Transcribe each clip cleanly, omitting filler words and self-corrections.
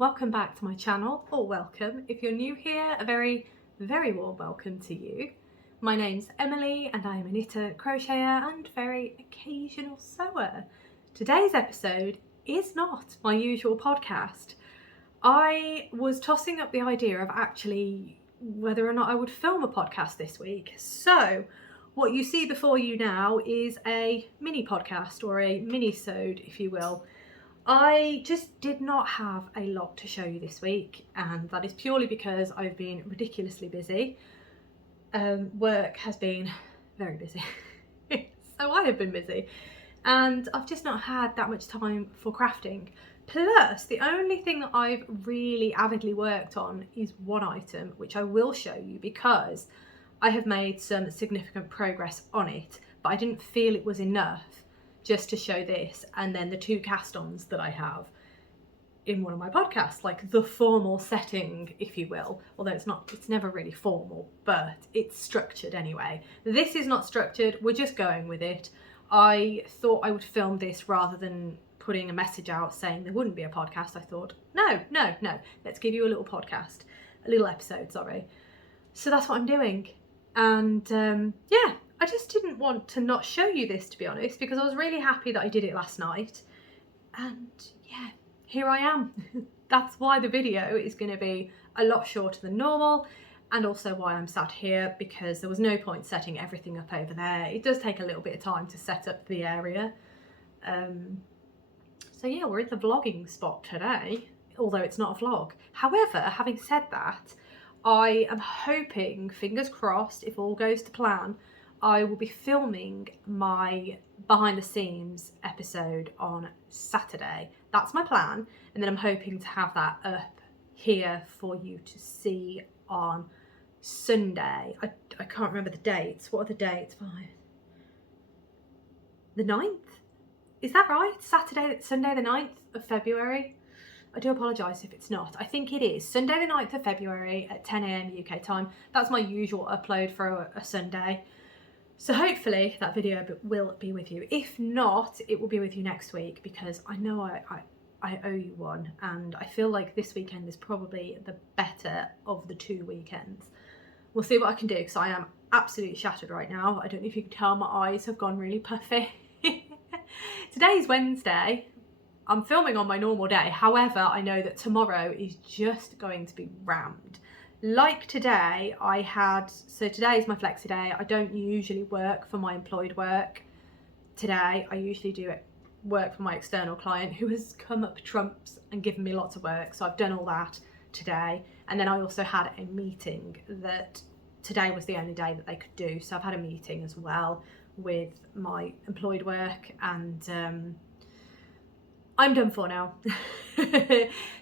welcome back to my channel, or welcome. If you're new here, a very, very warm welcome to you. My name's Emily and I'm a knitter, crocheter and very occasional sewer. Today's episode is not my usual podcast. I was tossing up the idea of actually whether or not I would film a podcast this week. So what you see before you now is a mini podcast, or a minisode if you will. I just did not have a lot to show you this week, and that is purely because I've been ridiculously busy. Work has been very busy, so I have been busy, and I've just not had that much time for crafting. Plus, the only thing that I've really avidly worked on is one item, which I will show you because I have made some significant progress on it, but I didn't feel it was enough just to show this and then the two cast-ons that I have in one of my podcasts, like the formal setting, if you will, although it's never really formal, but it's structured anyway. This is not structured, we're just going with it. I thought I would film this rather than putting a message out saying there wouldn't be a podcast. I thought, no, let's give you a little podcast, a little episode, sorry. So that's what I'm doing. And yeah, I just didn't want to not show you this, to be honest, because I was really happy that I did it last night. And yeah, here I am. That's why the video is going to be a lot shorter than normal, and also why I'm sat here, because there was no point setting everything up over there. It does take a little bit of time to set up the area. So yeah, we're in the vlogging spot today, although it's not a vlog. However, having said that, I am hoping, fingers crossed, if all goes to plan, I will be filming my behind the scenes episode on Saturday. That's my plan, and then I'm hoping to have that up here for you to see on Sunday. I can't remember the dates. What are the dates? The 9th? Is that right? Sunday the 9th of February? I do apologise if it's not. I think it is. Sunday the 9th of February at 10 AM UK time. That's my usual upload for a Sunday. So hopefully that video will be with you. If not, it will be with you next week, because I know I owe you one, and I feel like this weekend is probably the better of the two weekends. We'll see what I can do, because I am absolutely shattered right now. I don't know if you can tell, my eyes have gone really puffy. Today is Wednesday. I'm filming on my normal day. However, I know that tomorrow is just going to be rammed. Like today, today is my flexi day. I don't usually work for my employed work today. I usually do work for my external client, who has come up trumps and given me lots of work. So I've done all that today. And then I also had a meeting that today was the only day that they could do. So I've had a meeting as well with my employed work, and I'm done for now.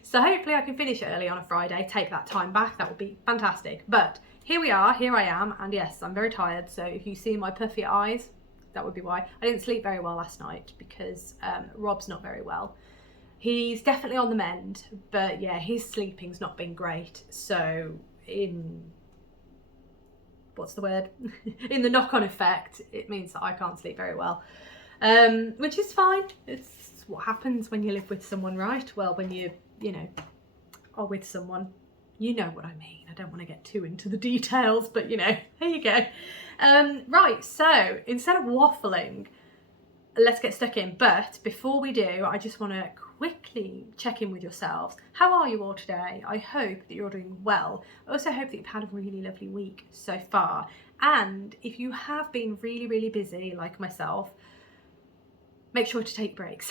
So hopefully I can finish early on a Friday, take that time back. That would be fantastic. But here we are, here I am, and yes, I'm very tired. So if you see my puffy eyes, that would be why. I didn't sleep very well last night because Rob's not very well. He's definitely on the mend, but yeah, his sleeping's not been great. So what's the word? In the knock-on effect, it means that I can't sleep very well, which is fine. It's what happens when you live with someone, right? Well, when you know, are with someone, you know what I mean. I don't want to get too into the details, but you know, there you go. Right, so instead of waffling, let's get stuck in. But before we do, I just want to quickly check in with yourselves. How are you all today? I hope that you're doing well. I also hope that you've had a really lovely week so far. And if you have been really, really busy like myself, make sure to take breaks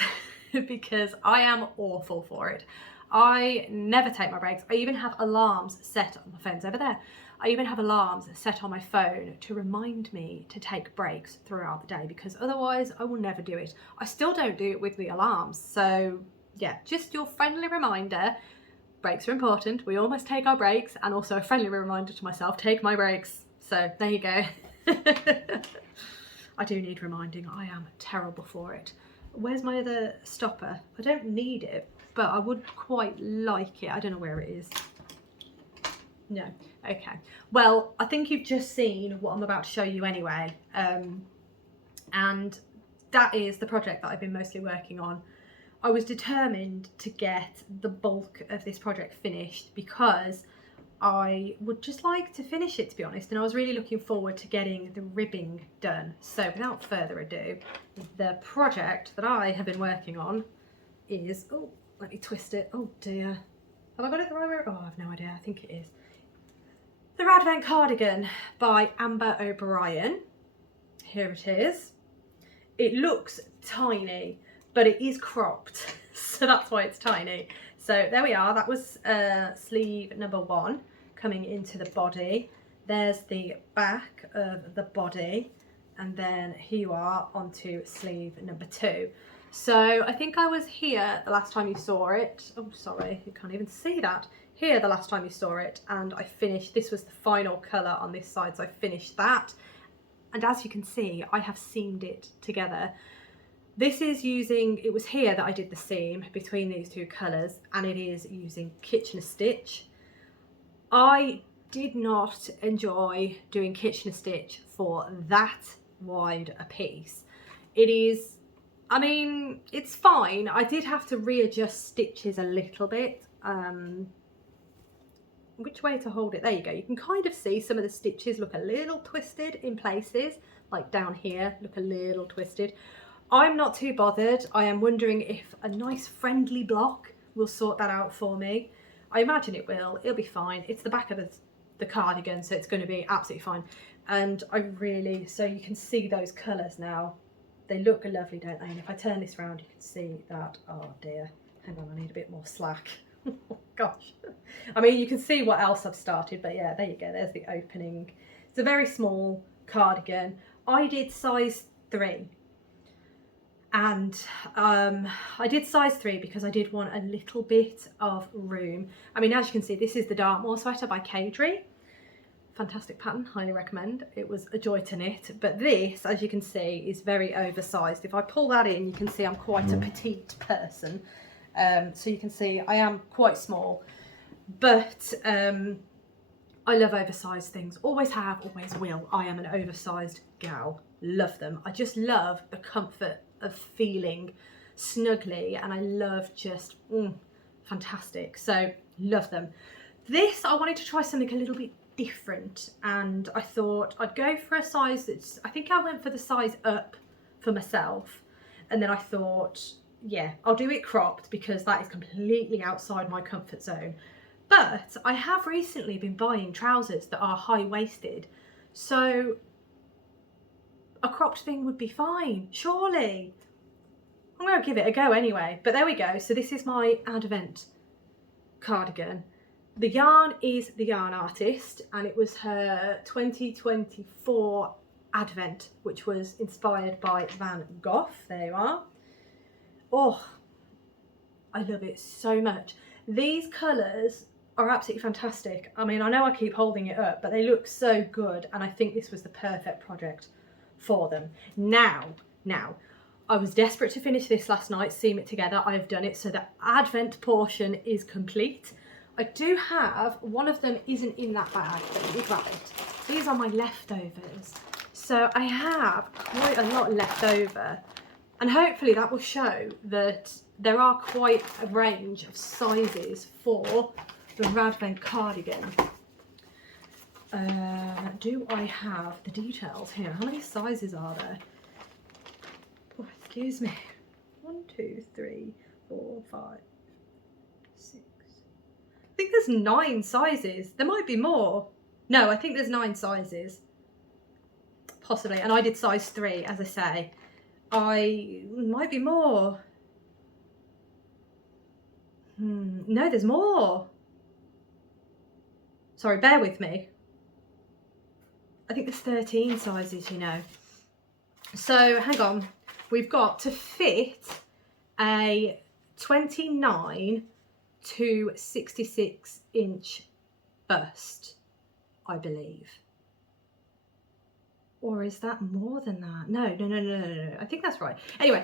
because I am awful for it. I never take my breaks. I even have alarms set on my phone's over there. I even have alarms set on my phone to remind me to take breaks throughout the day, because otherwise I will never do it. I still don't do it with the alarms. So yeah, just your friendly reminder, breaks are important. We all must take our breaks, and also a friendly reminder to myself, take my breaks. So there you go. I do need reminding. I am terrible for it. Where's my other stopper? I don't need it, but I would quite like it. I don't know where it is. No. Okay. Well, I think you've just seen what I'm about to show you anyway. And that is the project that I've been mostly working on I was determined to get the bulk of this project finished because I would just like to finish it, to be honest, and I was really looking forward to getting the ribbing done. So without further ado, the project that I have been working on is, oh, let me twist it, oh dear. Have I got it the right way? Oh, I have no idea, I think it is. The Radvent Cardigan by Amber O'Brien. Here it is. It looks tiny, but it is cropped, so that's why it's tiny. So there we are, that was sleeve number 1 coming into the body. There's the back of the body, and then here you are onto sleeve number 2. So I think I was here the last time you saw it. Oh, sorry, you can't even see that. Here the last time you saw it, and I finished, this was the final colour on this side, so I finished that. And as you can see, I have seamed it together. This is using, it was here that I did the seam between these 2 colours, and it is using Kitchener stitch. I did not enjoy doing Kitchener stitch for that wide a piece. It is, I mean, it's fine. I did have to readjust stitches a little bit. Which way to hold it? There you go. You can kind of see some of the stitches look a little twisted in places, like down here, look a little twisted. I'm not too bothered. I am wondering if a nice friendly block will sort that out for me. I imagine it will. It'll be fine. It's the back of the cardigan, so it's going to be absolutely fine. And I really, so you can see those colours now. They look lovely, don't they? And if I turn this around, you can see that. Oh dear. Hang on, I need a bit more slack. Oh gosh. I mean, you can see what else I've started, but yeah, there you go. There's the opening. It's a very small cardigan. I did size 3. And I did size 3 because I did want a little bit of room. I mean, as you can see, this is the Dartmoor sweater by Cadry. Fantastic pattern, highly recommend. It was a joy to knit. But this, as you can see, is very oversized. If I pull that in, you can see I'm quite a petite person. So you can see I am quite small. But I love oversized things. Always have, always will. I am an oversized gal. Love them. I just love the comfort of feeling snugly, and I love just fantastic. So love them. This, I wanted to try something a little bit different, and I thought I'd go for a size that's, I think I went for the size up for myself, and then I thought, yeah, I'll do it cropped because that is completely outside my comfort zone. But I have recently been buying trousers that are high-waisted, so a cropped thing would be fine, surely. I'm going to give it a go anyway. But there we go. So this is my Advent cardigan. The yarn is the Yarn Artist, and it was her 2024 Advent, which was inspired by Van Gogh. There you are. Oh, I love it so much. These colours are absolutely fantastic. I mean, I know I keep holding it up, but they look so good, and I think this was the perfect project for them. Now, I was desperate to finish this last night, seam it together. I have done it, so the Advent portion is complete. I do have, one of them isn't in that bag, but let me grab it. These are my leftovers. So I have quite a lot left over, and hopefully that will show that there are quite a range of sizes for the Radvent cardigan. Do I have the details here? How many sizes are there? Oh, excuse me. 1, 2, 3, 4, 5, 6. I think there's 9 sizes. There might be more. No, I think there's 9 sizes. Possibly. And I did size 3, as I say. Might be more. No, there's more. Sorry, bear with me. I think there's 13 sizes, you know. So hang on, we've got to fit a 29 to 66 inch bust, I believe. Or is that more than that? No. I think that's right. Anyway,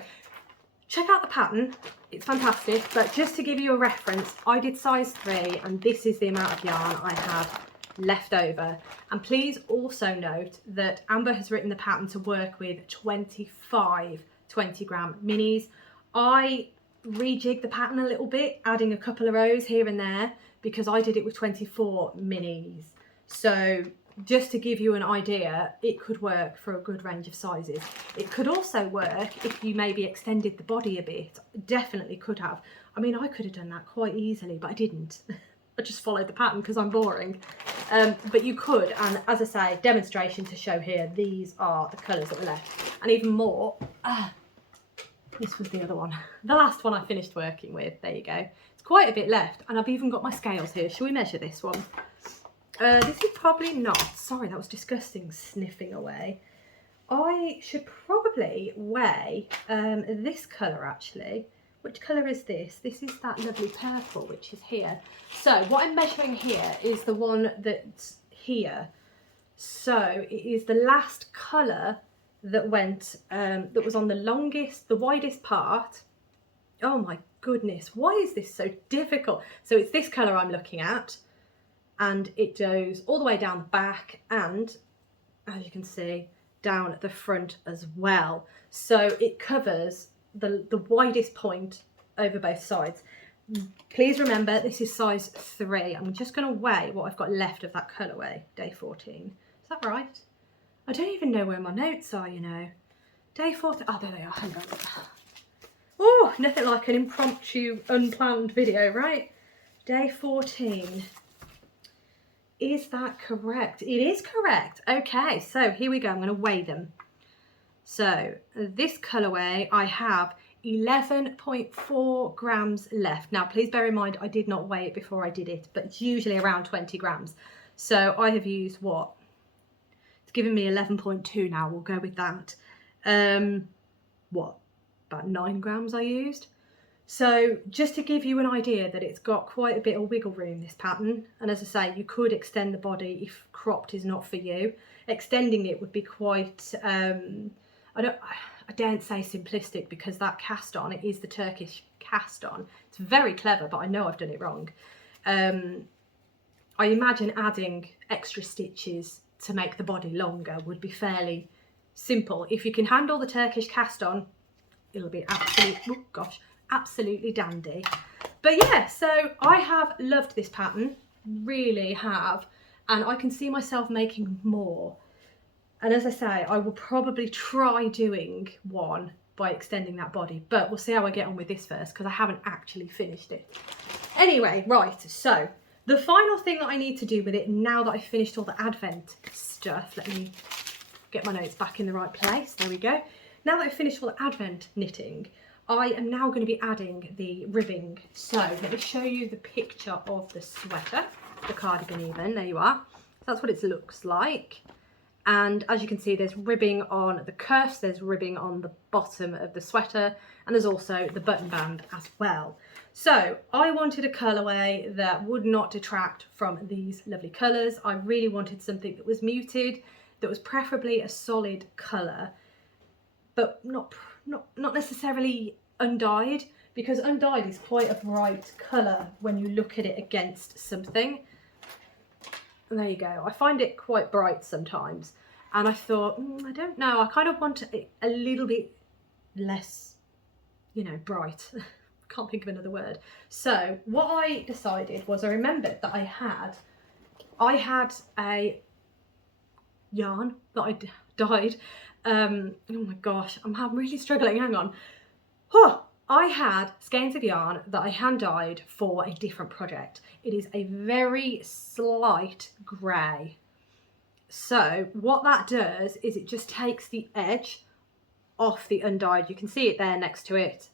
check out the pattern. It's fantastic. But just to give you a reference, I did size 3, and this is the amount of yarn I have left over. And please also note that Amber has written the pattern to work with 25 20 gram minis. I rejig the pattern a little bit, adding a couple of rows here and there, because I did it with 24 minis. So just to give you an idea, it could work for a good range of sizes. It could also work if you maybe extended the body a bit. Definitely could have. I mean, I could have done that quite easily, but I didn't. I just followed the pattern because I'm boring. But you could, and as I say, demonstration to show here, these are the colours that were left. And even more, this was the other one. The last one I finished working with, there you go. It's quite a bit left, and I've even got my scales here. Shall we measure this one? This is probably not, sorry, that was disgusting, sniffing away. I should probably weigh this colour actually. Which colour is this? This is that lovely purple, which is here. So what I'm measuring here is the one that's here. So it is the last colour that went, that was on the longest, the widest part. Oh my goodness, why is this so difficult? So it's this colour I'm looking at, and it goes all the way down the back and, as you can see, down at the front as well. So it covers the widest point over both sides. Please remember, this is size 3. I'm just going to weigh what I've got left of that colourway, day 14. Is that right? I don't even know where my notes are, you know. Day 14, oh, there they are, hang on. Oh, nothing like an impromptu, unplanned video, right? Day 14. Is that correct? It is correct. Okay, so here we go. I'm going to weigh them. So this colourway, I have 11.4 grams left. Now, please bear in mind, I did not weigh it before I did it, but it's usually around 20 grams. So I have used what? It's given me 11.2 now. We'll go with that. What? About 9 grams I used. So just to give you an idea that it's got quite a bit of wiggle room, this pattern. And as I say, you could extend the body if cropped is not for you. Extending it would be quite, I daren't say simplistic, because that cast on, it is the Turkish cast on. It's very clever, but I know I've done it wrong. I imagine adding extra stitches to make the body longer would be fairly simple. If you can handle the Turkish cast on, it'll be absolutely dandy. But yeah, so I have loved this pattern, really have, and I can see myself making more. And as I say, I will probably try doing one by extending that body, but we'll see how I get on with this first, because I haven't actually finished it. Anyway, right, so the final thing that I need to do with it, now that I've finished all the Advent stuff, let me get my notes back in the right place, there we go. Now that I've finished all the Advent knitting, I am now going to be adding the ribbing. So let me show you the picture of the sweater, the cardigan even, there you are. That's what it looks like. And as you can see, there's ribbing on the cuffs, there's ribbing on the bottom of the sweater, and there's also the button band as well. So I wanted a colourway that would not detract from these lovely colours. I really wanted something that was muted, that was preferably a solid colour, but not necessarily undyed, because undyed is quite a bright colour when you look at it against something. And there you go. I find it quite bright sometimes, and I thought, I don't know, I kind of want it a little bit less, you know, bright. Can't think of another word. So what I decided was, I remembered that I had a yarn that I dyed. Oh my gosh, I'm really struggling, hang on. I had skeins of yarn that I hand dyed for a different project. It is a very slight grey. So what that does is it just takes the edge off the undyed. You can see it there next to it.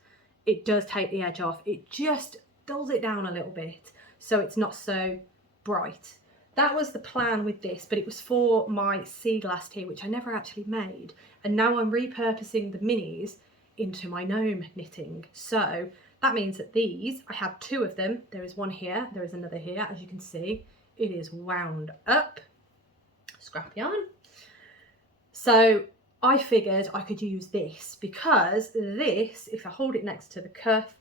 It does take the edge off. It just dulls it down a little bit so it's not so bright. That was the plan with this, but it was for my sea glass tee, which I never actually made. And now I'm repurposing the minis into my gnome knitting. So that means that these, I had 2 of them. There is one here, there is another here. As you can see, it is wound up. Scrap yarn. So I figured I could use this, because this, if I hold it next to the cuff,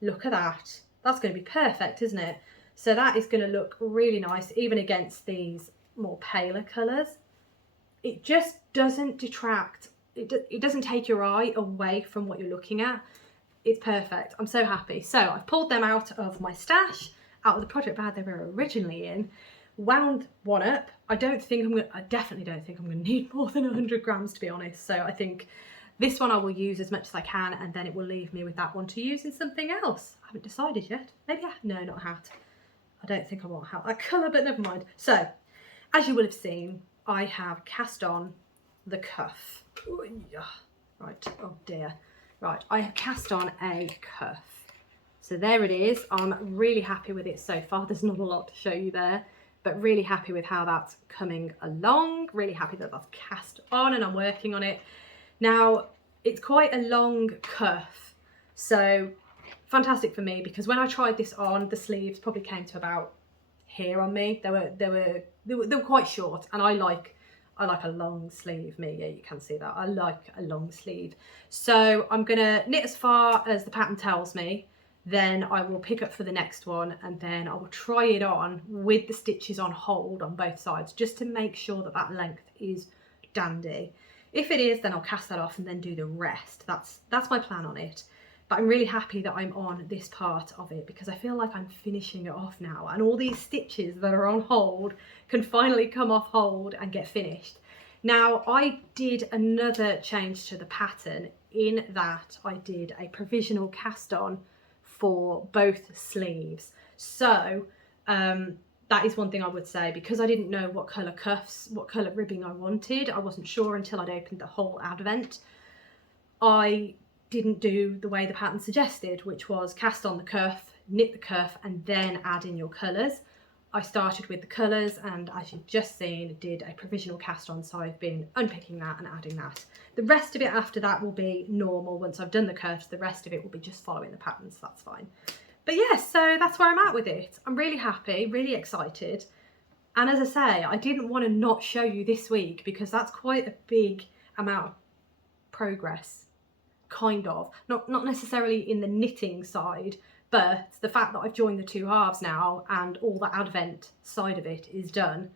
look at that. That's going to be perfect, isn't it? So that is going to look really nice, even against these more paler colours. It just doesn't detract. It doesn't take your eye away from what you're looking at. It's perfect. I'm so happy. So I've pulled them out of my stash, out of the project bag they were originally in, wound one up. I definitely don't think I'm gonna need more than 100 grams, to be honest. So I think this one I will use as much as I can, and then it will leave me with that one to use in something else. I haven't decided yet. Maybe no, not a hat. I don't think I want a hat that colour, but never mind. So, as you will have seen, I have cast on the cuff. Right, oh dear. Right, I have cast on a cuff. So there it is. I'm really happy with it so far. There's not a lot to show you there, but really happy with how that's coming along. Really happy that that's cast on and I'm working on it. Now, it's quite a long cuff, so fantastic for me, because when I tried this on, the sleeves probably came to about here on me. They were quite short, and I like a long sleeve. Yeah, you can see that. I like a long sleeve. So I'm gonna knit as far as the pattern tells me, then I will pick up for the next one, and then I will try it on with the stitches on hold on both sides, just to make sure that that length is dandy. If it is, then I'll cast that off and then do the rest. That's my plan on it. But I'm really happy that I'm on this part of it, because I feel like I'm finishing it off now, and all these stitches that are on hold can finally come off hold and get finished. Now, I did another change to the pattern in that I did a provisional cast on for both sleeves. So that is one thing I would say, because I didn't know what colour cuffs, what colour ribbing I wanted. I wasn't sure until I'd opened the whole advent. I didn't do the way the pattern suggested, which was cast on the cuff, knit the cuff, and then add in your colours. I started with the colours, and as you've just seen, did a provisional cast on, so I've been unpicking that and adding that. The rest of it after that will be normal. Once I've done the cuffs, the rest of it will be just following the pattern, so that's fine. But yes, so that's where I'm at with it. I'm really happy, really excited. And as I say, I didn't want to not show you this week, because that's quite a big amount of progress, kind of. Not necessarily in the knitting side, but the fact that I've joined the two halves now and all the advent side of it is done.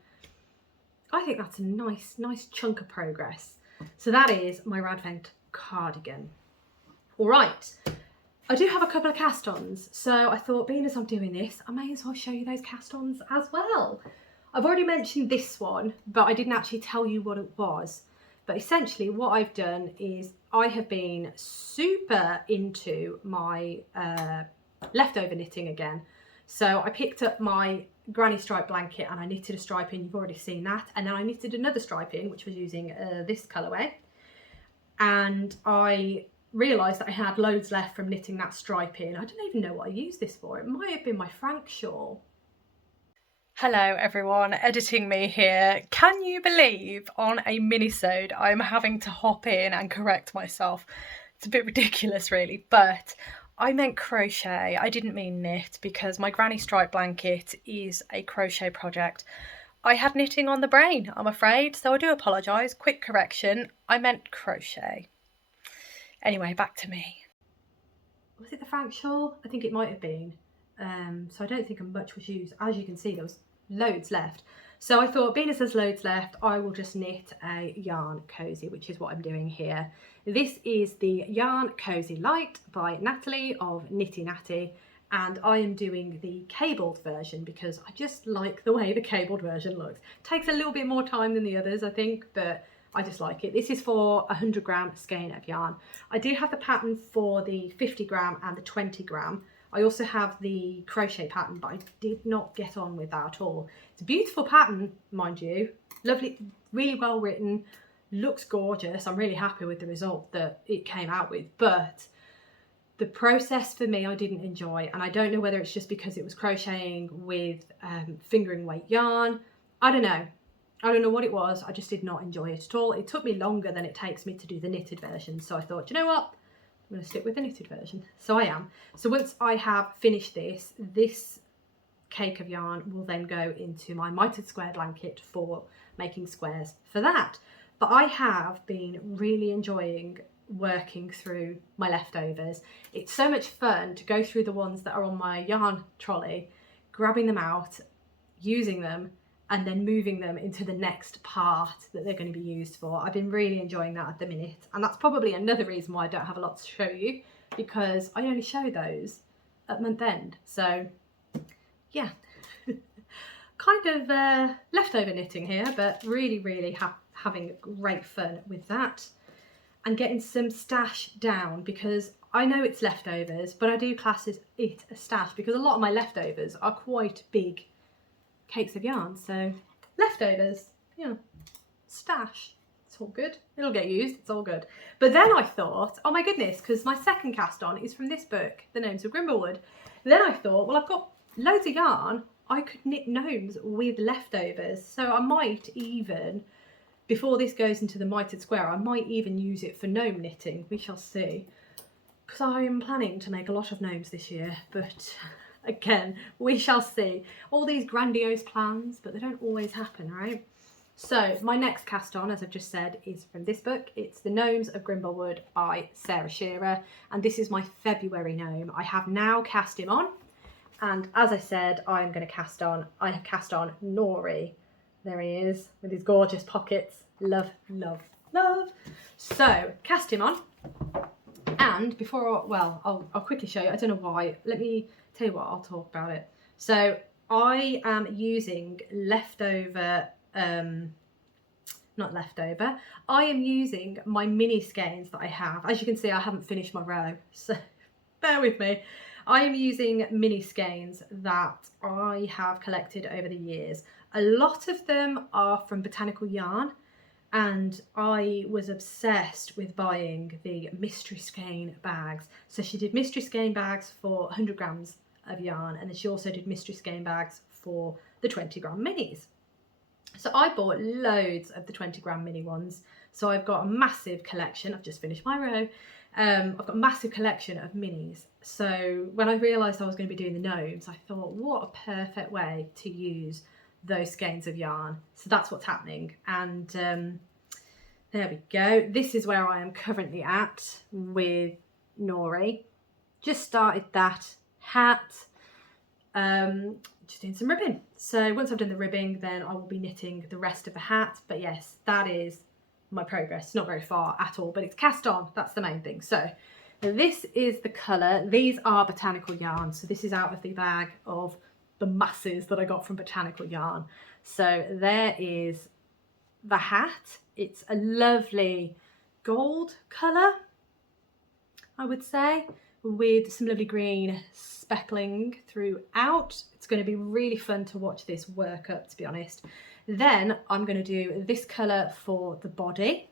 I think that's a nice chunk of progress. So that is my Radvent cardigan. All right. I do have a couple of cast-ons, so I thought, being as I'm doing this, I may as well show you those cast-ons as well. I've already mentioned this one, but I didn't actually tell you what it was. But essentially what I've done is I have been super into my leftover knitting again. So I picked up my granny stripe blanket and I knitted a stripe in, you've already seen that. And then I knitted another stripe in, which was using this colourway. And I realised that I had loads left from knitting that stripe in. I don't even know what I used this for. It might have been my Frank shawl. Hello everyone, editing me here. Can you believe on a minisode I'm having to hop in and correct myself? It's a bit ridiculous really, but I meant crochet. I didn't mean knit, because my granny stripe blanket is a crochet project. I had knitting on the brain, I'm afraid, so I do apologise. Quick correction, I meant crochet. Anyway, back to me. Was it the Frank shawl? I think it might have been. So I don't think much was used. As you can see, there was loads left. So I thought, being as there's loads left, I will just knit a yarn cozy, which is what I'm doing here. This is the Yarn Cozy Lite by Natalie of Knitty Natty, and I am doing the cabled version because I just like the way the cabled version looks. Takes a little bit more time than the others, I think, but I just like it. This is for 100 gram skein of yarn. I do have the pattern for the 50 gram and the 20 gram. I also have the crochet pattern, but I did not get on with that at all. It's a beautiful pattern, mind you. Lovely, really well written, looks gorgeous. I'm really happy with the result that it came out with, but the process for me I didn't enjoy, and I don't know whether it's just because it was crocheting with fingering weight yarn. I don't know what it was. I just did not enjoy it at all. It took me longer than it takes me to do the knitted version, so I thought, you know what, I'm going to stick with the knitted version. So I am. So once I have finished this cake of yarn will then go into my mitered square blanket for making squares for that. But I have been really enjoying working through my leftovers. It's so much fun to go through the ones that are on my yarn trolley, grabbing them out, using them, and then moving them into the next part that they're going to be used for. I've been really enjoying that at the minute, and that's probably another reason why I don't have a lot to show you, because I only show those at month end. So yeah, kind of leftover knitting here, but really having great fun with that and getting some stash down, because I know it's leftovers, but I do class it a stash because a lot of my leftovers are quite big cakes of yarn. So leftovers, yeah, stash, it's all good. It'll get used, it's all good. But then I thought, oh my goodness, because my second cast on is from this book, The Gnomes of Grimblewood. Then I thought, well, I've got loads of yarn, I could knit gnomes with leftovers. So I might even, before this goes into the mitered square, I might even use it for gnome knitting. We shall see. Because I am planning to make a lot of gnomes this year, but again, we shall see. All these grandiose plans, but they don't always happen, right? So my next cast on, as I've just said, is from this book. It's The Gnomes of Grimblewood by Sarah Shearer, and this is my February gnome. I have now cast him on, and as I said, I have cast on Gnorri. There he is with his gorgeous pockets. Love, love, love. So cast him on, and before, well, I'll quickly show you. I don't know why. Let me tell you what, I'll talk about it. So I am using leftover, not leftover, I am using my mini skeins that I have. As you can see, I haven't finished my row, so bear with me. I am using mini skeins that I have collected over the years. A lot of them are from Botanical Yarn, and I was obsessed with buying the mystery skein bags. So she did mystery skein bags for 100 grams of yarn, and then she also did mystery skein bags for the 20 gram minis. So I bought loads of the 20 gram mini ones. So I've got a massive collection. I've just finished my row. I've got a massive collection of minis. So when I realised I was going to be doing the gnomes, I thought, what a perfect way to use those skeins of yarn. So that's what's happening. And there we go. This is where I am currently at with Gnorri. Just started that hat. Just doing some ribbing. So once I've done the ribbing, then I will be knitting the rest of the hat. But yes, that is my progress. Not very far at all, but it's cast on. That's the main thing. So this is the colour. These are Botanical Yarn. So this is out of the bag of the masses that I got from Botanical Yarn. So there is the hat. It's a lovely gold colour, I would say, with some lovely green speckling throughout. It's going to be really fun to watch this work up, to be honest. Then I'm going to do this colour for the body.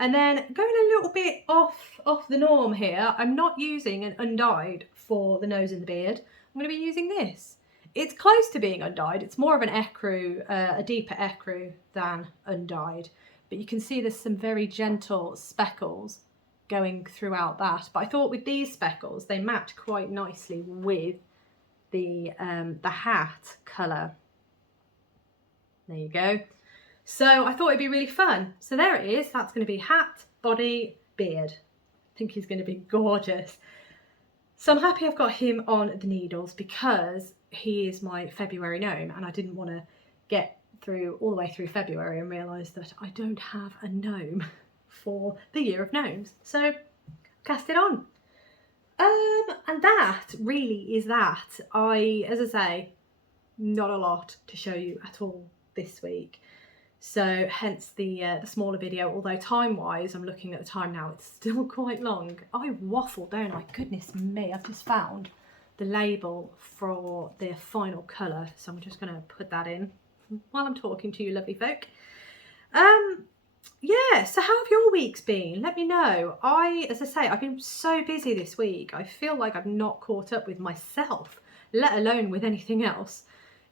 And then going a little bit off the norm here, I'm not using an undyed for the nose and the beard. I'm going to be using this. It's close to being undyed. It's more of an ecru, a deeper ecru than undyed. But you can see there's some very gentle speckles going throughout that. But I thought with these speckles, they match quite nicely with the hat colour. There you go. So I thought it'd be really fun. So there it is. That's going to be hat, body, beard. I think he's going to be gorgeous. So I'm happy I've got him on the needles because he is my February gnome, and I didn't want to get through all the way through February and realise that I don't have a gnome for the year of gnomes. So cast it on. And that really is that. As I say, not a lot to show you at all this week. So hence the smaller video, although time-wise, I'm looking at the time now, it's still quite long. I waffle, don't I? Goodness me, I've just found the label for the final colour, so I'm just going to put that in while I'm talking to you lovely folk. Yeah, so how have your weeks been? Let me know. As I say, I've been so busy this week. I feel like I've not caught up with myself, let alone with anything else.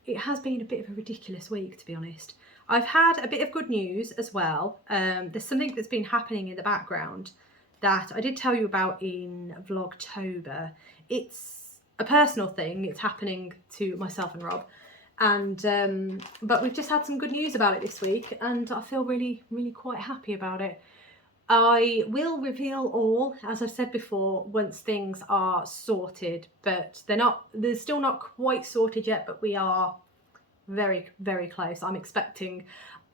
It has been a bit of a ridiculous week, to be honest. I've had a bit of good news as well. There's something that's been happening in the background that I did tell you about in Vlogtober. It's a personal thing. It's happening to myself and Rob. And but we've just had some good news about it this week, and I feel really quite happy about it. I will reveal all, as I've said before, once things are sorted, but they're still not quite sorted yet, but we are very close. I'm expecting,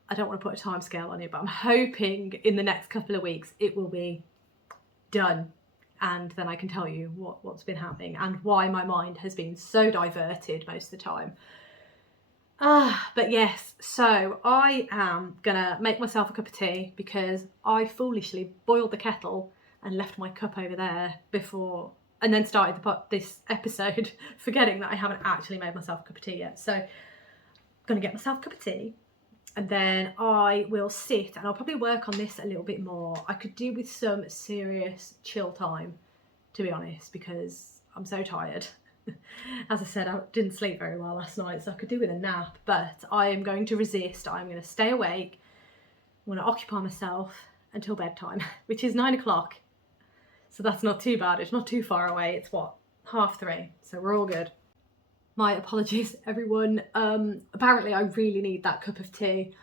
I don't want to put a time scale on it, but I'm hoping in the next couple of weeks it will be done. and then I can tell you what's been happening and why my mind has been so diverted most of the time. But yes, so I am gonna make myself a cup of tea because I foolishly boiled the kettle and left my cup over there before, and then started this episode forgetting that I haven't actually made myself a cup of tea yet. So I'm gonna get myself a cup of tea, and then I will sit and I'll probably work on this a little bit more. I could do with some serious chill time, to be honest, because I'm so tired. As I said, I didn't sleep very well last night, so I could do with a nap, but I am going to resist. I'm going to stay awake. I'm going to occupy myself until bedtime, which is 9 o'clock. So that's not too bad. It's not too far away. It's what, 3:30. So we're all good. My apologies, everyone. Apparently I really need that cup of tea.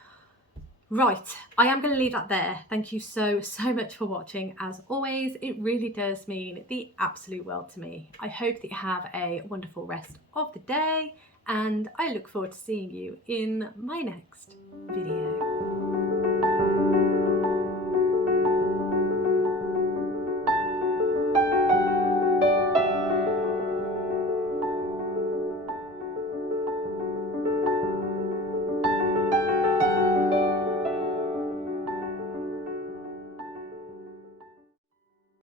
Right, I am going to leave that there. Thank you so much for watching. As always, it really does mean the absolute world to me. I hope that you have a wonderful rest of the day, and I look forward to seeing you in my next video.